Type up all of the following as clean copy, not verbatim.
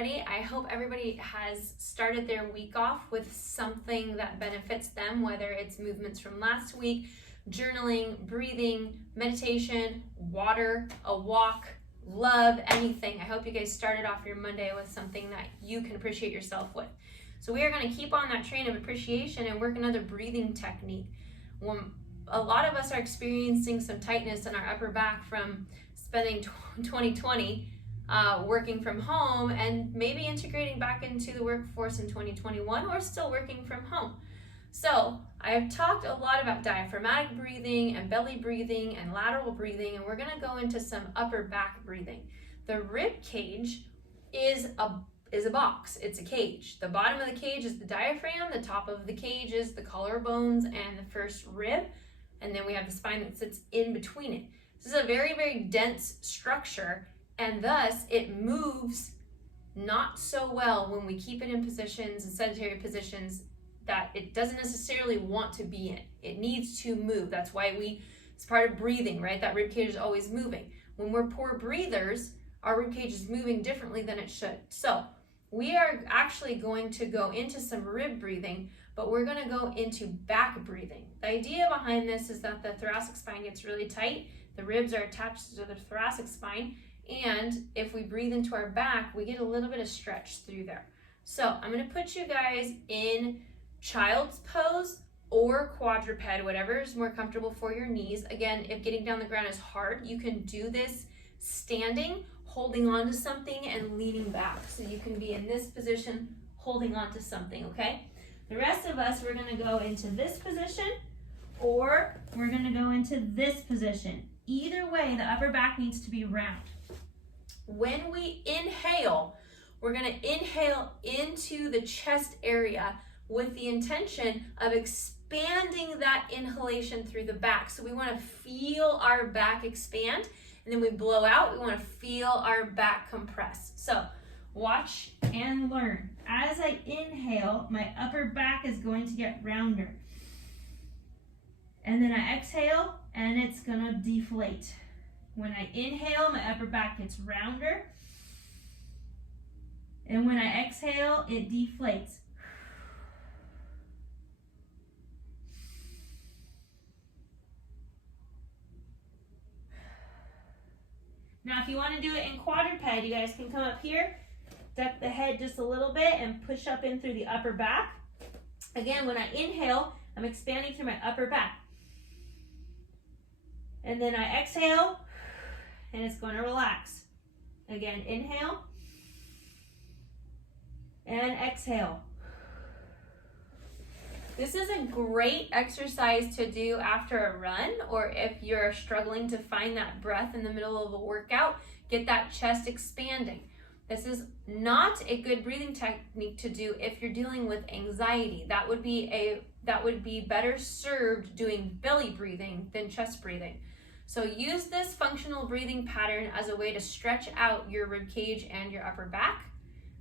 everybody. I hope everybody has started their week off with something that benefits them, whether it's movements from last week, journaling, breathing, meditation, water, a walk, love, anything. I hope you guys started off your Monday with something that you can appreciate yourself with. So we are going to keep on that train of appreciation and work another breathing technique. A lot of us are experiencing some tightness in our upper back from spending 2020 working from home and maybe integrating back into the workforce in 2021 or still working from home. So I have talked a lot about diaphragmatic breathing and belly breathing and lateral breathing, and we're going to go into some upper back breathing. The rib cage is a box. It's a cage. The bottom of the cage is the diaphragm. The top of the cage is the collarbones and the first rib. And then we have the spine that sits in between it. This is a very, very dense structure, and thus it moves not so well when we keep it in positions and sedentary positions that it doesn't necessarily want to be in. It needs to move. That's why it's part of breathing, right? That rib cage is always moving. When we're poor breathers, our rib cage is moving differently than it should. So we are actually going to go into some rib breathing, but we're going to go into back breathing. The idea behind this is that the thoracic spine gets really tight, the ribs are attached to the thoracic spine, and if we breathe into our back, we get a little bit of stretch through there. So I'm going to put you guys in child's pose or quadruped, whatever is more comfortable for your knees. Again, if getting down the ground is hard, you can do this standing, holding on to something and leaning back. So you can be in this position, holding on to something, okay? The rest of us, we're gonna go into this position or we're gonna go into this position. Either way, the upper back needs to be round. When we inhale, we're gonna inhale into the chest area with the intention of expanding that inhalation through the back. So we wanna feel our back expand, and then we blow out, we wanna feel our back compress. So watch and learn. As I inhale, my upper back is going to get rounder. And then I exhale, and it's gonna deflate. When I inhale, my upper back gets rounder. And when I exhale, it deflates. Now, if you want to do it in quadruped, you guys can come up here, duck the head just a little bit, and push up in through the upper back. Again, when I inhale, I'm expanding through my upper back. And then I exhale, and it's going to relax. Again, inhale, and exhale. This is a great exercise to do after a run, or if you're struggling to find that breath in the middle of a workout, get that chest expanding. This is not a good breathing technique to do if you're dealing with anxiety. That would be better served doing belly breathing than chest breathing. So use this functional breathing pattern as a way to stretch out your rib cage and your upper back.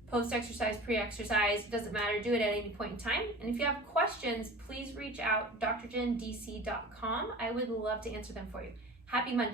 Post-exercise, pre-exercise, doesn't matter, do it at any point in time. And if you have questions, please reach out, drjendc.com. I would love to answer them for you. Happy Monday.